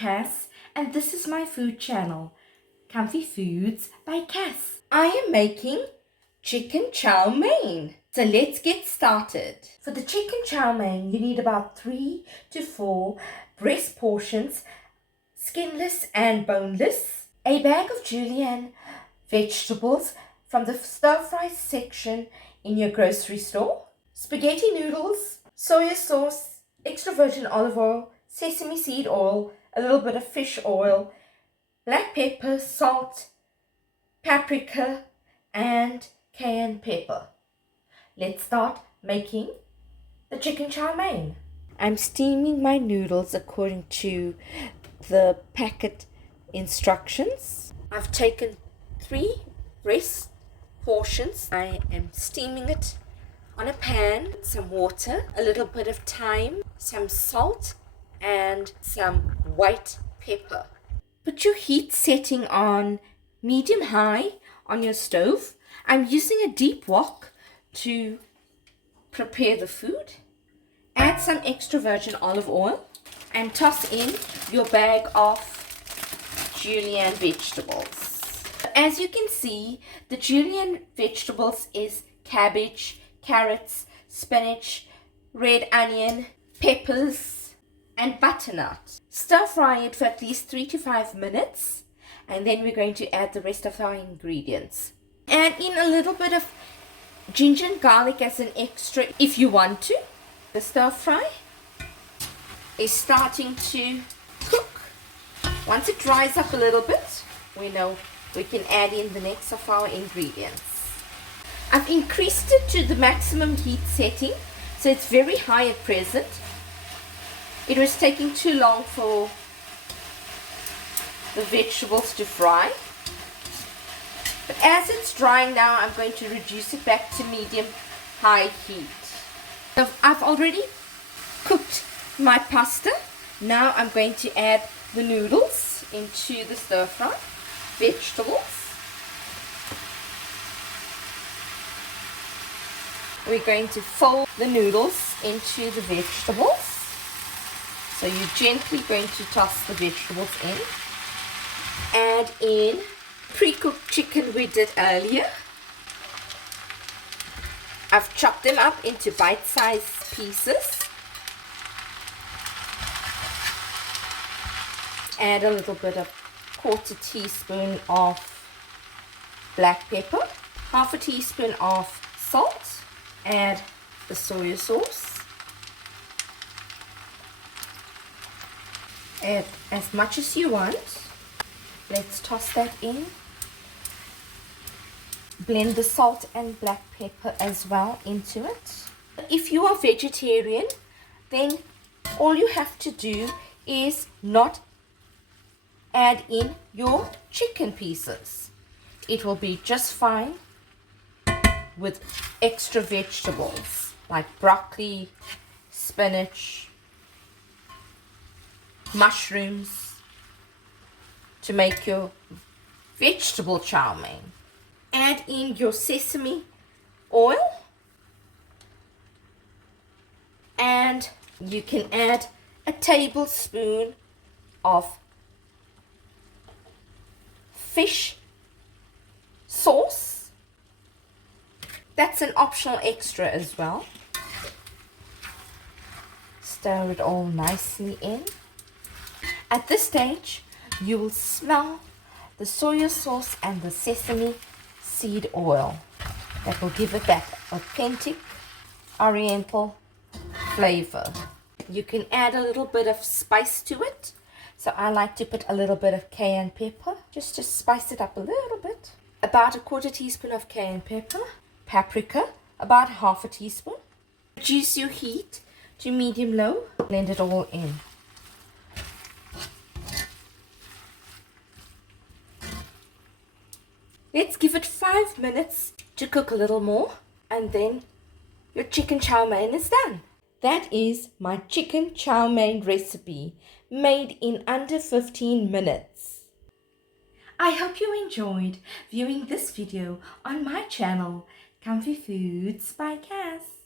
Cass, and this is my food channel, Comfy Foods by Cass. I am making chicken chow mein. So let's get started. For the chicken chow mein, you need about 3 to 4 breast portions, skinless and boneless, a bag of julienne vegetables from the stir-fry section in your grocery store, spaghetti noodles, soya sauce, extra virgin olive oil, sesame seed oil, a little bit of fish oil, black pepper, salt, paprika, and cayenne pepper. Let's start making the chicken chow mein. I'm steaming my noodles according to the packet instructions. I've taken 3 breast portions. I am steaming it on a pan, some water, a little bit of thyme, some salt, and some white pepper. Put your heat setting on medium high on your stove. I'm using a deep wok to prepare the food. Add some extra virgin olive oil and toss in your bag of julienne vegetables. As you can see, the julienne vegetables is cabbage, carrots, spinach, red onion, peppers, and butternut. Stir fry it for at least 3 to 5 minutes, and then we're going to add the rest of our ingredients. Add in a little bit of ginger and garlic as an extra if you want to. The stir fry is starting to cook. Once it dries up a little bit, we know we can add in the next of our ingredients. I've increased it to the maximum heat setting, so it's very high at present. It was taking too long for the vegetables to fry. But as it's drying now, I'm going to reduce it back to medium-high heat. So I've already cooked my pasta. Now I'm going to add the noodles into the stir-fry, vegetables. We're going to fold the noodles into the vegetables. So you're gently going to toss the vegetables in. Add in pre-cooked chicken we did earlier. I've chopped them up into bite-sized pieces. Add a little bit of 1/4 teaspoon of black pepper, 1/2 teaspoon of salt. Add the soya sauce. Add as much as you want. Let's toss that in. Blend the salt and black pepper as well into it. If you are vegetarian, then all you have to do is not add in your chicken pieces. It will be just fine with extra vegetables like broccoli, spinach, mushrooms to make your vegetable chow mein. Add in your sesame oil, and you can add a tablespoon of fish sauce. That's an optional extra as well. Stir it all nicely in. At this stage, you will smell the soya sauce and the sesame seed oil. That will give it that authentic oriental flavor. You can add a little bit of spice to it. So I like to put a little bit of cayenne pepper just to spice it up a little bit. About 1/4 teaspoon of cayenne pepper. Paprika, about 1/2 teaspoon. Reduce your heat to medium-low. Blend it all in. Let's give it 5 minutes to cook a little more, and then your chicken chow mein is done. That is my chicken chow mein recipe, made in under 15 minutes. I hope you enjoyed viewing this video on my channel, Comfy Foods by Cass.